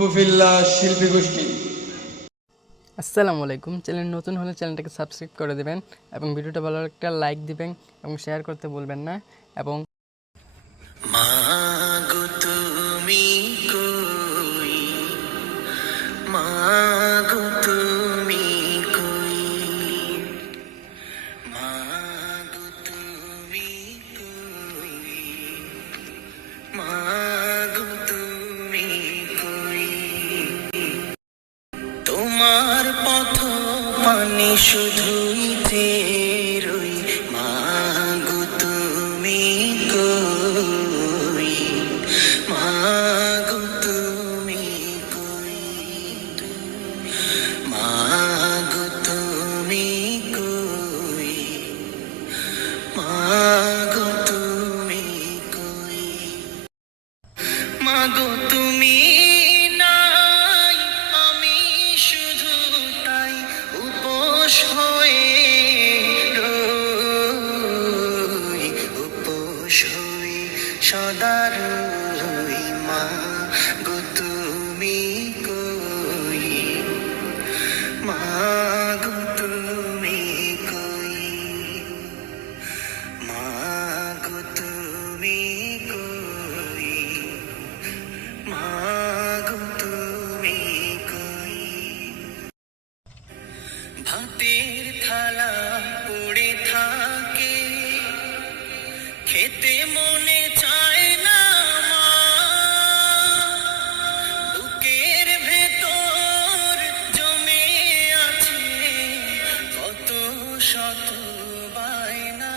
মুফিল্লা শিল্পী গোষ্ঠী। আসসালামু আলাইকুম। চ্যানেল নতুন হলে চ্যানেলটাকে সাবস্ক্রাইব করে দেবেন এবং ভিডিওটা ভালো লাগলে একটা লাইক দিবেন এবং শেয়ার করতে ভুলবেন না। এবং মাগো তুমি কই, মাগো তুমি কই, মাগো তুমি কই, মাগো তুমি কই। তোমার পথ পানে শুধুই চেয়ে রই, মাগো তুমি কই, মাগো তুমি কই, মাগো তুমি কই, মাগো তুমি কই। মাগো তুমি নাই, আমি শুধু তাই উপোস হয়ে রই, উপোস হয়ে সদা রই। মাগো তুমি কই, মাগো তুমি কই, মাগো তুমি কই, মাগো তুমি কই। ভাতের থালা পড়ে থাকে, খেতে মনে চায় না মা, বুকের ভেতর জমে আছে কত শত বায়না।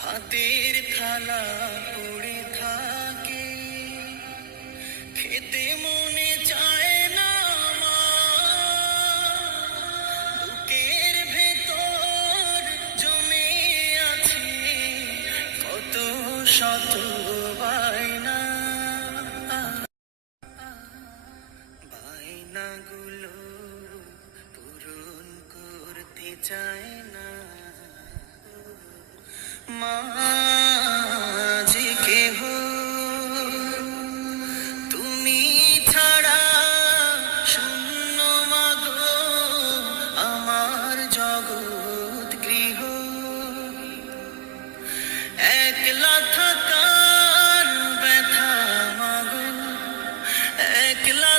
ভাতের থালা পড়ে থাকে, খেতে মনে চায় না মা, বুকের ভেতর জমে আছে কত শত বায়না। বায়নাগুলো পূরণ করতে চায় না মা, যে কেহ তুমি ছাড়া শূন্য মাগো আমার জগৎ গৃহ। একলা থাকার ব্যথা মাগো, একলা